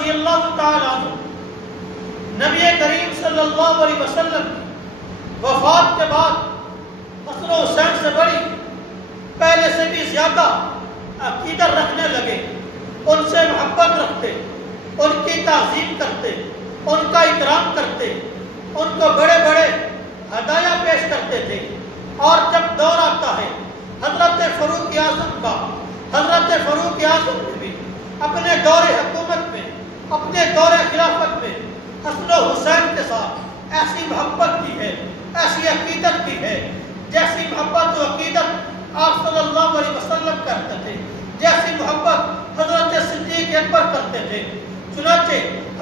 رضی اللہ تعالیٰ عنہ نبی کریم صلی اللہ علیہ وسلم وفات کے بعد حسن و حسین سے بڑی پہلے سے بھی زیادہ عقیدت رکھنے لگے، ان سے محبت رکھتے، ان کی تعظیم کرتے، ان کا اکرام کرتے، ان کو بڑے بڑے ہدایہ پیش کرتے تھے۔ اور جب دور آتا ہے حضرت فاروق اعظم کا، حضرت فاروق اعظم نے بھی اپنے دور حکومت میں، اپنے دور خلافت میں حسن و حسین کے ساتھ ایسی محبت کی ہے، ایسی عقیدت کی ہے، جیسی محبت و عقیدت آپ صلی اللہ علیہ وسلم کرتے تھے، جیسی محبت حضرت صدیق اکبر کرتے تھے۔ چنانچہ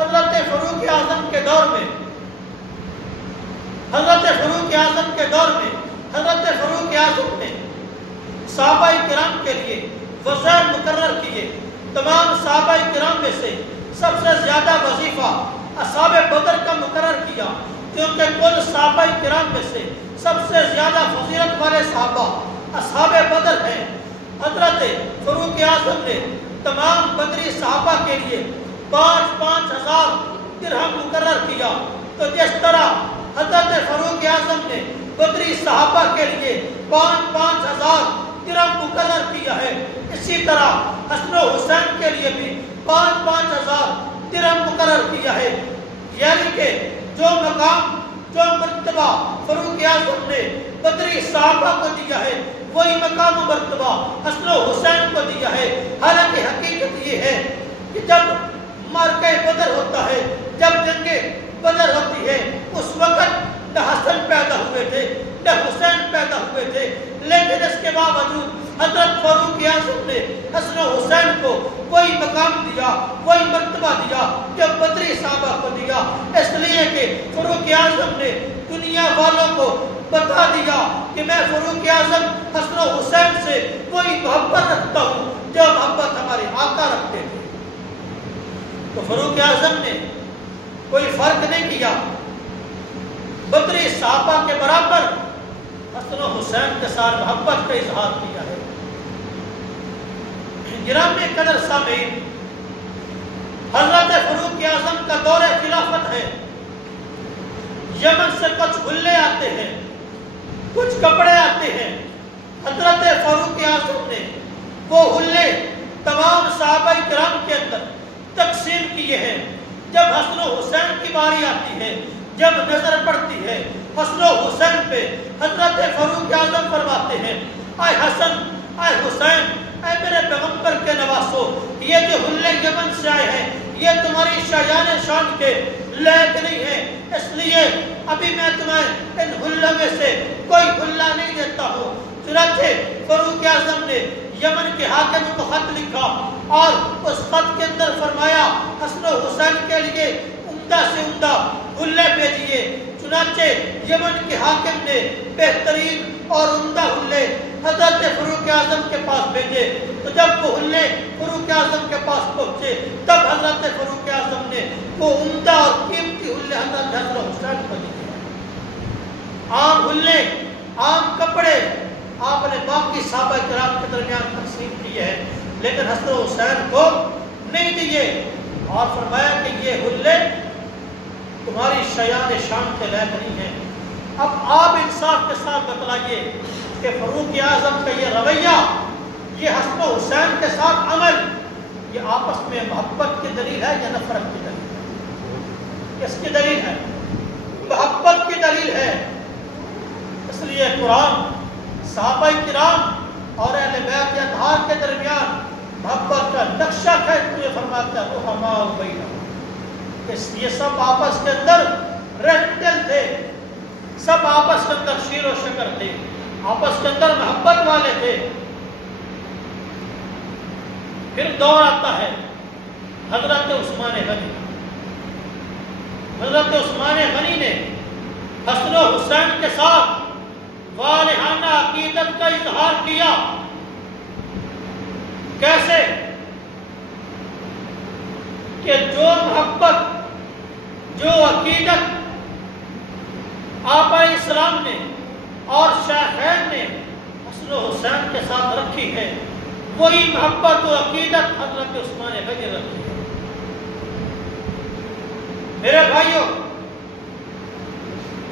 حضرت فاروق اعظم کے دور میں، حضرت فاروق اعظم کے دور میں حضرت فاروق اعظم نے صحابہ کرام کے لیے وظائف مقرر کیے۔ تمام صحابہ کرام میں سے سب سے زیادہ وظیفہ اصحاب بدر کا مقرر کیا، کیونکہ کل صحابہ کرام میں سے سب سے زیادہ فضیلت والے صحابہ اصحاب بدر ہیں۔ حضرت فاروق اعظم نے تمام بدری صحابہ کے لیے 5,000 درہم مقرر کیا۔ تو جس طرح حضرت فاروق اعظم نے بدری صحابہ کے لیے 5,000 درہم مقرر کیا ہے، اسی طرح حسن و حسین کے لیے بھی 5,000 درہم مقرر کیا ہے۔ یعنی کہ جو مقام، جو مرتبہ فاروق اعظم نے بدری صحابہ کو دیا ہے، وہی مقام و مرتبہ حسن و حسین کو دیا ہے۔ حالانکہ حقیقت یہ ہے کہ جب معرکہ بدر ہوتا ہے، جب جنگ بدر ہوتی ہے، اس وقت نہ حسن پیدا ہوئے تھے نہ حسین پیدا ہوئے تھے، لیکن اس کے باوجود حضرت فاروق اعظم نے حسن و حسین کو وہی مقام دیا، وہی مرتبہ دیا جو بدری صحابہ کو دیا، اس لیے کہ فاروق اعظم نے دنیا والوں کو بتا دیا کہ میں فاروق اعظم حسن و حسین سے وہی محبت رکھتا ہوں جو محبت ہمارے آقا رکھتے تھے۔ تو فاروق اعظم نے کوئی فرق نہیں کیا، بدری صحابہ کے برابر حسن و حسین کے ساتھ محبت کا اظہار کیا ہے۔ گرامی قدر سامعین، حضرت فاروق اعظم کا دور خلافت ہے۔ یمن سے کچھ حلے آتے ہیں، کچھ کپڑے آتے ہیں۔ حضرت فاروق اعظم نے وہ حلے تمام صحابہ کرام کے اندر تقسیم کیے ہیں۔ جب حسن و حسین کی باری آتی ہے، جب نظر پڑتی ہے حسن و حسین پہ، حضرت فاروق اعظم فرماتے ہیں، اے حسن، اے حسین، اے میرے پیغمبر کے نواسو، یہ جو حلے یمن سے آئے ہیں یہ تمہاری شایان شان کے لائق نہیں ہے، اس لیے ابھی میں تمہیں ان حلوں میں سے کوئی حلہ نہیں دیتا ہوں۔ چنانچہ فاروق اعظم نے یمن کے حاکم کو خط لکھا اور اس خط کے اندر فرمایا حسن و حسین کے لیے عمدہ سے عمدہ حلے بھیجیے۔ چنانچہ یمن کے حاکم نے بہترین اور عمدہ حلے حضرت فاروق اعظم کے پاس بھیجے۔ تو جب وہ حلے فاروق اعظم کے پاس پہنچے، تب حضرت فاروق اعظم نے وہ عمدہ اور قیمتی حلے حضرت حسن و حسین کو دیے۔ عام حلے، عام کپڑے آپ نے باقی صحابہ کرام کے درمیان تقسیم کیے ہیں، لیکن حسن و حسین کو نہیں دیے، اور فرمایا کہ یہ حلے تمہاری شایان شان کے لائق نہیں ہیں۔ اب آپ انصاف کے ساتھ بتلائیے کہ فاروق اعظم کا یہ رویہ، یہ حسن و حسین کے ساتھ عمل، یہ آپس میں محبت کی دلیل ہے یا نفرت کی دلیل ہے؟ کس کی دلیل ہے؟ محبت کی دلیل ہے۔ اس لیے قرآن صحابہ کرام اور اہل بیت اطہار کے درمیان محبت کا نقشہ کھینچتے ہوئے فرماتا ہے رحماء بینہم، یہ سب آپس کے اندر رہتے تھے، سب آپس کے اندر شیر و شکر تھے، آپس کے اندر محبت والے تھے۔ پھر دور آتا ہے حضرت عثمان غنی۔ حضرت عثمان غنی نے حسن و حسین کے ساتھ والہانہ عقیدت کا اظہار کیا۔ کیسے؟ کہ جو محبت، جو عقیدت آقا اسلام نے اور شیخین نے حسن و حسین کے ساتھ رکھی ہے، وہی محبت و عقیدت حضرت عثمان غنی رکھی ہے۔ میرے بھائیوں،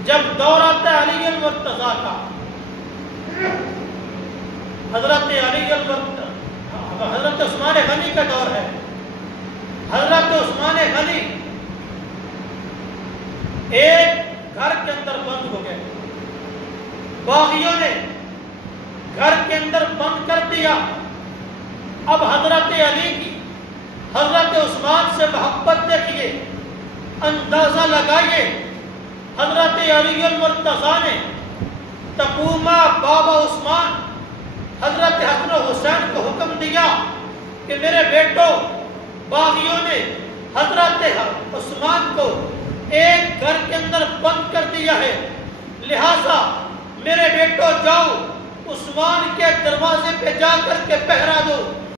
جب دور آتا ہے علی المرتضیٰ کا، حضرت عثمان غنی کا دور ہے. حضرت عثمان غنی ایک گھر کے اندر بند ہو گئے. باغیوں نے گھر کے اندر بند کر دیا. اب حضرت علی کی حضرت عثمان سے محبت دیکھیے، اندازہ لگائیے. حضرت علی المرتضیٰ نے تقوما بابا عثمان حضرت حسن و حسین کو حکم دیا کہ میرے بیٹو، باغیوں نے حضرت عثمان کو ایک گھر کے اندر بند کر دیا ہے، لہذا میرے بیٹو جاؤ عثمان کے دروازے پہ جا کر کے پہرا دو.